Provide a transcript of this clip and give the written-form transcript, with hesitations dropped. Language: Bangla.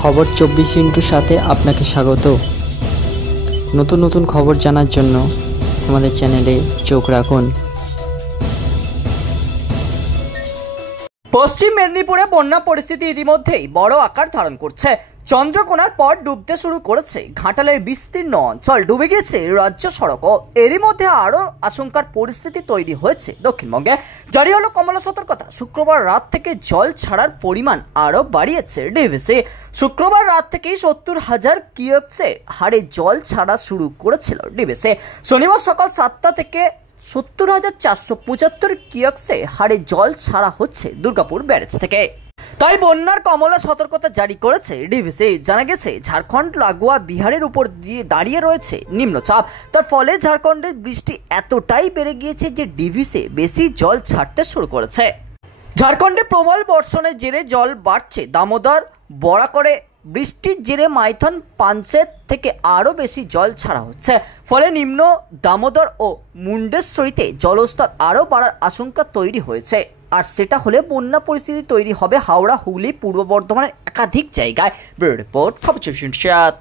খবর 24 সাথে আপনাকে স্বাগত। নতুন নতুন খবর জানার জন্য আমাদের চ্যানেলে চোখ রাখুন। পশ্চিম মেদিনীপুরে বন্যা পরিস্থিতি ইতিমধ্যেই বড় আকার ধারণ করছে। চন্দ্রকোনার পর ডুবতে শুরু করেছে ঘাটালের বিস্তীর্ণ অঞ্চল, ডুবে গেছে রাজ্য সড়কও। এরই মধ্যে আরও আশঙ্কার পরিস্থিতি তৈরি হয়েছে দক্ষিণবঙ্গে। জারি হলো কমলা সতর্কতা। শুক্রবার রাত থেকে জল ছাড়ার পরিমাণ আরও বাড়িয়েছে ডিভিসি। শুক্রবার রাত থেকেই 70,000 কিউসেক হারে জল ছাড়া শুরু করেছিল ডিভিসি। শনিবার সকাল 7টা থেকে 70,475 কিউসেক হারে জল ছাড়া হচ্ছে দুর্গাপুর ব্যারেজ থেকে। তাই বন্যার কমলা সতর্কতা জারি করেছে ডিভিসি। জানা গেছে ঝাড়খণ্ড লাগোয়া বিহারের উপর দিয়ে দাঁড়িয়ে রয়েছে নিম্নচাপ। তার ফলে ঝাড়খণ্ডের বৃষ্টি এতটাই বেড়ে গিয়েছে যে ডিভিসি বেশি জল ছাড়তে শুরু করেছে। ঝাড়খণ্ডে প্রবল বর্ষণের জেরে জল বাড়ছে দামোদর বরাকরে। বৃষ্টির জেরে মাইথন পাঞ্চেত থেকে আরও বেশি জল ছাড়া হচ্ছে। ফলে নিম্ন দামোদর ও মুন্ডেশ্বরীতে জলস্তর আরও বাড়ার আশঙ্কা তৈরি হয়েছে। আর সেটা হলে বন্যা পরিস্থিতি তৈরি হবে হাওড়া, হুগলি, পূর্ব বর্ধমানের একাধিক জায়গায়। ব্যুরো রিপোর্ট, খবর 24।